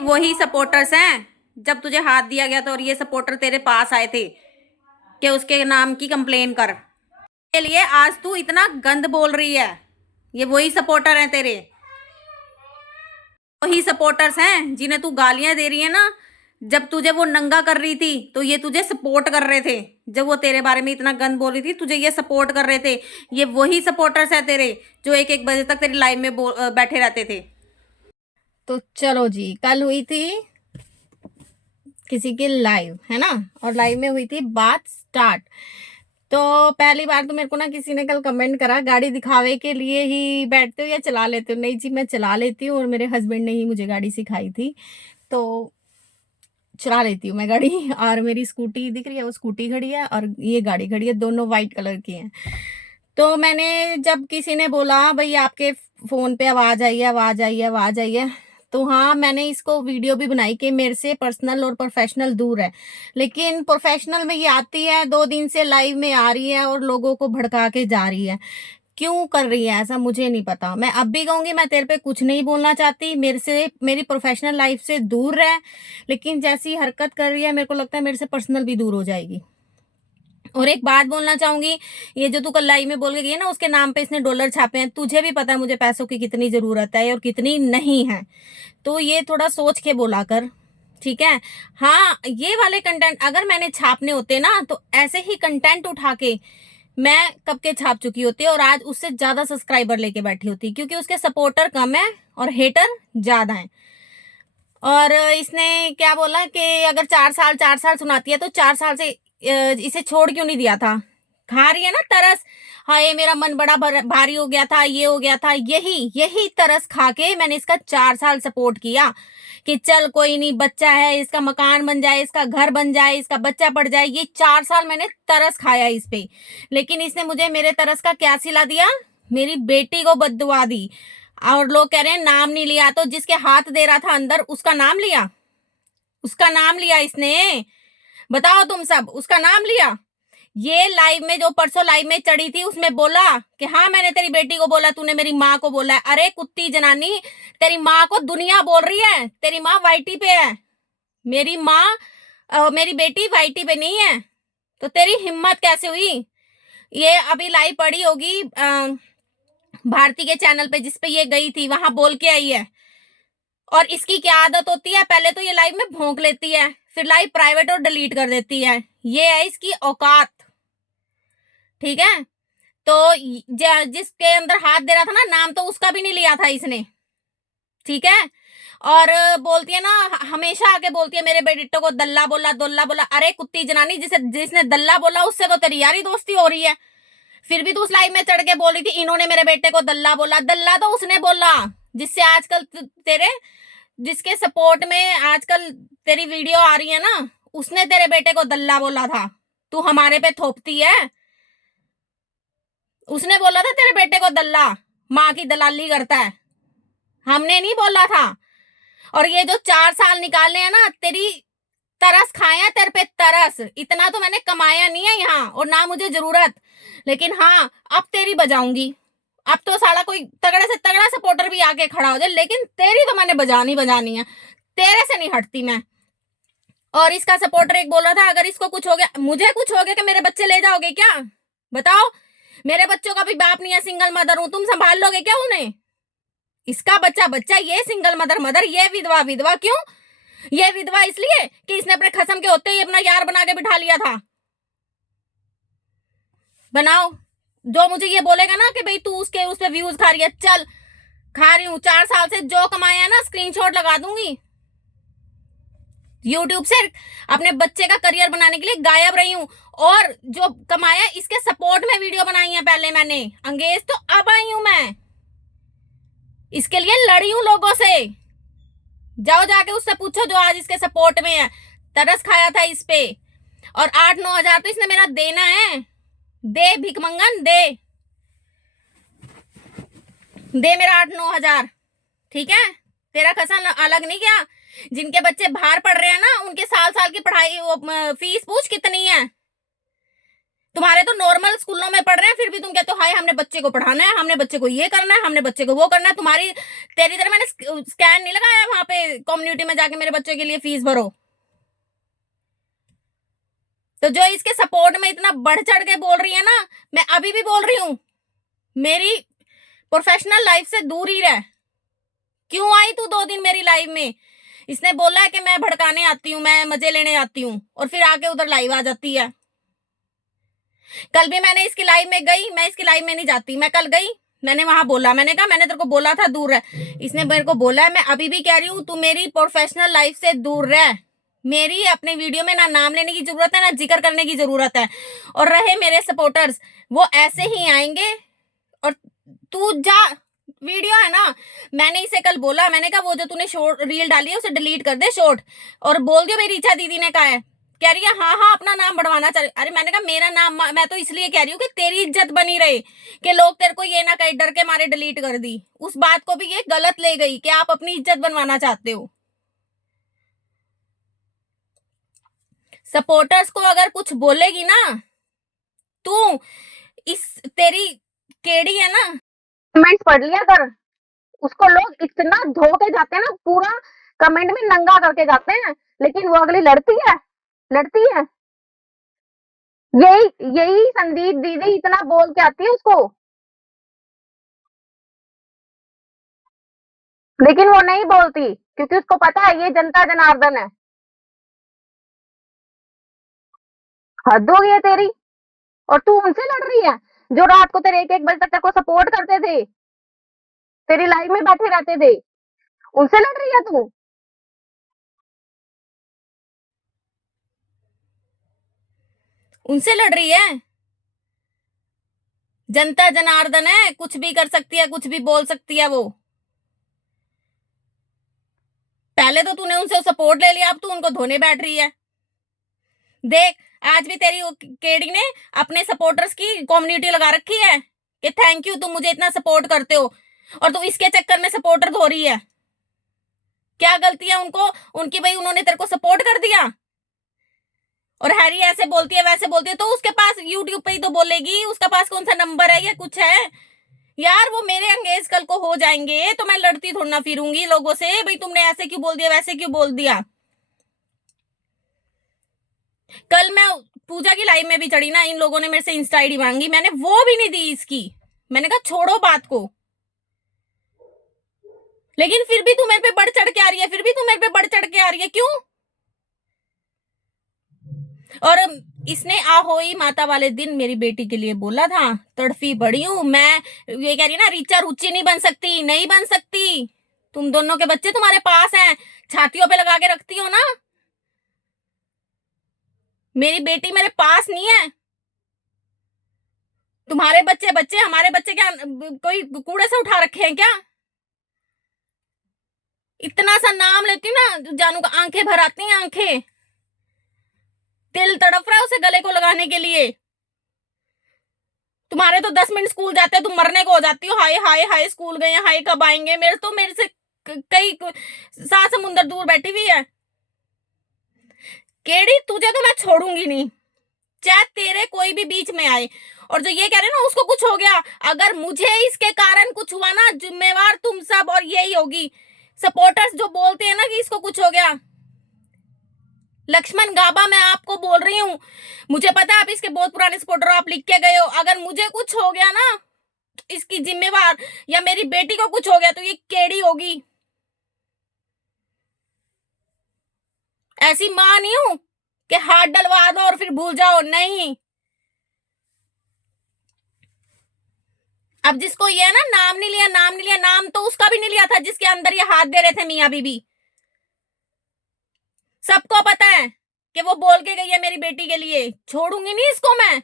वही सपोर्टर्स हैं जब तुझे हाथ दिया गया था और ये सपोर्टर तेरे पास आए थे कि उसके नाम की कंप्लेन कर के लिए आज तू इतना गंद बोल रही है। ये वही सपोर्टर हैं तेरे, वही सपोर्टर्स हैं जिन्हें तू गालियां दे रही है ना। जब तुझे वो नंगा कर रही थी तो ये तुझे सपोर्ट कर रहे थे। जब वो तेरे बारे में इतना गंद बोल रही थी तुझे ये सपोर्ट कर रहे थे। ये वही सपोर्टर्स हैं तेरे जो एक एक बजे तक तेरी लाइव में बैठे रहते थे। तो चलो जी, कल हुई थी किसी की लाइव, है ना, और लाइव में हुई थी बात स्टार्ट। तो पहली बार तो मेरे को ना किसी ने कल कमेंट करा, गाड़ी दिखावे के लिए ही बैठते हो या चला लेते हो? नहीं जी, मैं चला लेती हूँ और मेरे हस्बैंड ने ही मुझे गाड़ी सिखाई थी, तो चला लेती हूँ मैं गाड़ी। और मेरी स्कूटी दिख रही है, वो स्कूटी खड़ी है और ये गाड़ी खड़ी है, दोनों वाइट कलर की हैं। तो मैंने जब किसी ने बोला भाई आपके फोन पे आवाज आई है, आवाज आई है, आवाज आई है, तो हाँ मैंने इसको वीडियो भी बनाई कि मेरे से पर्सनल और प्रोफेशनल दूर है। लेकिन प्रोफेशनल में ये आती है, 2 दिन से लाइव में आ रही है और लोगों को भड़का के जा रही है। क्यों कर रही है ऐसा मुझे नहीं पता। मैं अब भी कहूंगी, मैं तेरे पे कुछ नहीं बोलना चाहती, मेरे से मेरी प्रोफेशनल लाइफ से दूर रह। लेकिन जैसी हरकत कर रही है मेरे को लगता है मेरे से पर्सनल भी दूर हो जाएगी। और एक बात बोलना चाहूंगी, ये जो तू कल लाइव में बोल के गई है ना, उसके नाम पे इसने डॉलर छापे हैं। तुझे भी पता है मुझे पैसों की कितनी जरूरत है और कितनी नहीं है, तो ये थोड़ा सोच के बोला कर, ठीक है? हाँ, ये वाले कंटेंट अगर मैंने छापने होते ना तो ऐसे ही कंटेंट उठा के मैं कब के छाप चुकी होती और आज उससे ज्यादा सब्सक्राइबर लेके बैठी होती, क्योंकि उसके सपोर्टर कम है और हेटर ज्यादा है। और इसने क्या बोला कि अगर 4 साल सुनाती है तो 4 साल से इसे छोड़ क्यों नहीं दिया था? खा रही है ना तरस। हाँ, ये मेरा मन बड़ा भारी हो गया था, ये हो गया था, यही यही तरस खा के मैंने इसका 4 साल सपोर्ट किया कि चल कोई नहीं, बच्चा है, इसका मकान बन जाए, इसका घर बन जाए, इसका बच्चा पड़ जाए। ये 4 साल मैंने तरस खाया इस पे। लेकिन इसने मुझे मेरे तरस का क्या सिला दिया? मेरी बेटी को बद्दुआ दी। और लोग कह रहे हैं नाम नहीं लिया, तो जिसके हाथ दे रहा था अंदर उसका नाम लिया? उसका नाम लिया इसने? बताओ तुम सब, उसका नाम लिया? ये लाइव में जो परसों लाइव में चढ़ी थी उसमें बोला कि हाँ मैंने तेरी बेटी को बोला, तूने मेरी माँ को बोला है। अरे कुत्ती जनानी, तेरी माँ को दुनिया बोल रही है, तेरी माँ वाईटी पे है। मेरी माँ मेरी बेटी वाईटी पे नहीं है। तो तेरी हिम्मत कैसे हुई? ये अभी लाइव पड़ी होगी भारती के चैनल पे जिसपे ये गई थी, वहां बोल के आई है। और इसकी क्या आदत होती है, पहले तो ये लाइव में भौंक लेती है, फिर लाइव प्राइवेट और डिलीट कर देती है। ये है इसकी औकात, ठीक है? तो जिसके अंदर हाथ दे रहा था ना, नाम तो उसका भी नहीं लिया था इसने, ठीक है? और बोलती है ना, हमेशा आके बोलती है मेरे बेटे को दल्ला बोला, दुल्ला बोला। अरे कुत्ती जनानी, जिसने दल्ला बोला उससे तो तेरी यारी दोस्ती हो रही है। फिर भी तू उस लाइव में चढ़ के बोली थी इन्होंने मेरे बेटे को दल्ला बोला। दल्ला तो उसने बोला जिससे आजकल तेरे, जिसके सपोर्ट में आजकल तेरी वीडियो आ रही है ना, उसने तेरे बेटे को दल्ला बोला था। तू हमारे पे थोपती है। उसने बोला था तेरे बेटे को दल्ला, माँ की दलाली करता है, हमने नहीं बोला था। और ये जो 4 साल निकालने हैं ना, तेरी तरस खाया, तेरे पे तरस। इतना तो मैंने कमाया नहीं है यहाँ और ना मुझे जरूरत। लेकिन हाँ, अब तेरी बजाऊंगी। अब तो साला कोई तगड़े से तगड़ा सपोर्टर भी आके खड़ा हो जाए, लेकिन तेरी तो मैंने बजानी बजानी है। तेरे से नहीं हटती मैं। और इसका सपोर्टर एक बोल रहा था अगर इसको कुछ हो गया, मुझे कुछ हो गया कि मेरे बच्चे ले जाओगे क्या? बताओ, मेरे बच्चों का भी बाप नहीं है, सिंगल मदर हूं, तुम संभाल लोगे क्या उन्हें? इसका बच्चा बच्चा, ये सिंगल मदर मदर, ये विधवा विधवा। क्यों? ये विधवा इसलिए कि इसने अपने खसम के होते ही अपना यार बना के बिठा लिया था। बनाओ। जो मुझे ये बोलेगा ना कि भाई तू उसके उस पे व्यूज खा रही है, चल खा रही हूं। 4 साल से जो कमाया है ना, स्क्रीनशॉट लगा दूंगी। यूट्यूब से अपने बच्चे का करियर बनाने के लिए गायब रही हूं। और जो कमाया इसके सपोर्ट में वीडियो बनाई है पहले मैंने, अंग्रेज तो अब आई हूं मैं। इसके लिए लड़ी हूं लोगों से। जाओ जाके उससे पूछो जो आज इसके सपोर्ट में है। तरस खाया था इस पे। और 8-9 हजार तो इसने मेरा देना है। दे भिकमंगन, दे दे मेरा 8-9 हजार, ठीक है? तेरा खसा अलग नहीं क्या? जिनके बच्चे बाहर पढ़ रहे हैं ना, उनके साल साल की पढ़ाई फीस पूछ कितनी है। तुम्हारे तो नॉर्मल स्कूलों में पढ़ रहे हैं, फिर भी तुम कहते हो हाय हमने बच्चे को पढ़ाना है, हमने बच्चे को ये करना है, हमने बच्चे को वो करना है। तुम्हारी तेरी तरह मैंने स्कैन नहीं लगाया वहां पे कम्युनिटी में जाके मेरे बच्चे के लिए फीस भरो। तो जो इसके सपोर्ट में इतना बढ़ चढ़ के बोल रही है ना, मैं अभी भी बोल रही हूं, मेरी प्रोफेशनल लाइफ से दूर ही रह। क्यों आई तू 2 दिन मेरी लाइव में? इसने बोला है कि मैं भड़काने आती हूँ, मैं मजे लेने आती हूँ, और फिर आके उधर लाइव आ जाती है। कल भी मैंने इसकी लाइव में गई, मैं इसकी लाइव में नहीं जाती, मैं कल गई, मैंने वहां बोला, मैंने कहा मैंने तेरे को बोला था दूर रह। इसने मेरे को बोला है, मैं अभी भी कह रही हूँ, तू मेरी प्रोफेशनल लाइफ से दूर रह। मेरी अपने वीडियो में ना नाम लेने की जरूरत है, ना जिक्र करने की जरूरत है। और रहे मेरे सपोर्टर्स, वो ऐसे ही आएंगे। और तू जा, वीडियो है ना, मैंने इसे कल बोला, मैंने कहा वो जो तूने शॉर्ट रील डाली है उसे डिलीट कर दे शॉर्ट, और बोल दियो मेरी रीचा दीदी ने कहा है। कह रही है हाँ हाँ अपना नाम बढ़वाना चाहिए। अरे मैंने कहा मेरा नाम मैं तो इसलिए कह रही हूँ कि तेरी इज्जत बनी रहे, कि लोग तेरे को ये ना कहे डर के मारे डिलीट कर दी। उस बात को भी ये गलत ले गई कि आप अपनी इज्जत बनवाना चाहते हो। सपोर्टर्स को अगर कुछ बोलेगी ना तू, इस तेरी केड़ी है ना, कमेंट्स पढ़ लिया कर। उसको लोग इतना धो के जाते हैं ना, पूरा कमेंट में नंगा करके जाते हैं, लेकिन वो अगली लड़ती है, लड़ती है। यही यही संदीप दीदी इतना बोल के आती है उसको, लेकिन वो नहीं बोलती क्योंकि उसको पता है ये जनता जनार्दन है। हद हो गई है तेरी। और तू उनसे लड़ रही है जो रात को तेरे 1-1 बजे तक तेरे को सपोर्ट करते थे, तेरी लाइव में बैठे रहते थे, उनसे लड़ रही है तू। उनसे लड़ रही है। जनता जनार्दन है, कुछ भी कर सकती है, कुछ भी बोल सकती है वो। पहले तो तूने उनसे सपोर्ट ले लिया, अब तू उनको धोने बैठ रही है। देख आज भी तेरी केडी ने अपने सपोर्टर्स की कम्युनिटी लगा रखी है कि थैंक यू तुम मुझे इतना सपोर्ट करते हो, और तू इसके चक्कर में सपोर्टर धो रही है। क्या गलती है उनको, उनकी भाई उन्होंने तेरे को सपोर्ट कर दिया। और हैरी ऐसे बोलती है वैसे बोलती है, तो उसके पास यूट्यूब पे ही तो बोलेगी, उसका पास कौन सा नंबर है या कुछ है यार। वो मेरे अंगेज कल को हो जाएंगे तो मैं लड़ती थोड़ा ना फिरूंगी लोगों से, भाई तुमने ऐसे क्यों बोल दिया, वैसे क्यों बोल दिया। कल मैं पूजा की लाइव में भी चढ़ी ना, इन लोगों ने मेरे से इंस्टा आईडी मांगी, मैंने वो भी नहीं दी इसकी। मैंने कहा छोड़ो बात को, लेकिन फिर भी तू मेरे पे बढ़ चढ़ के आ रही है, फिर भी तू मेरे पे बढ़ चढ़ के आ रही है, क्यों? और इसने आहोई माता वाले दिन मेरी बेटी के लिए बोला था, तड़फी बड़ी हूं मैं। ये कह रही ना रीचा रुचि नहीं बन सकती, नहीं बन सकती। तुम दोनों के बच्चे तुम्हारे पास हैं, छातियों पे लगा के रखती हो ना। मेरी बेटी मेरे पास नहीं है। तुम्हारे बच्चे बच्चे, हमारे बच्चे क्या कोई कूड़े से उठा रखे हैं क्या? इतना सा नाम लेती ना जानू का आंखें भर आती हैं, आंखें, दिल तड़प रहा है उसे गले को लगाने के लिए। तुम्हारे तो 10 मिनट स्कूल जाते हैं, तुम मरने को हो जाती हो, हाय हाय हाय स्कूल गए, हाय कब आएंगे। मेरे से कई 7 समुंदर दूर बैठी हुई है। केड़ी तुझे तो मैं छोड़ूंगी नहीं, चाहे तेरे कोई भी बीच में आए। और जो ये कह रहे ना उसको कुछ हो गया, अगर मुझे इसके कारण कुछ हुआ ना, जिम्मेवार तुम सब और यही होगी। सपोर्टर्स जो बोलते हैं ना कि इसको कुछ हो गया, लक्ष्मण गाबा मैं आपको बोल रही हूँ, मुझे पता है आप इसके बहुत पुराने सपोर्टर हो, आप लिख के गए हो। अगर मुझे कुछ हो गया ना इसकी जिम्मेवार, या मेरी बेटी को कुछ हो गया तो ये केड़ी होगी। ऐसी मां नहीं हूं कि हाथ डलवा दो और फिर भूल जाओ, नहीं। अब जिसको ये है ना नाम नहीं लिया, नाम नहीं लिया, नाम तो उसका भी नहीं लिया था जिसके अंदर ये हाथ दे रहे थे मियां बीबी। सबको पता है कि वो बोल के गई है मेरी बेटी के लिए। छोड़ूंगी नहीं इसको मैं।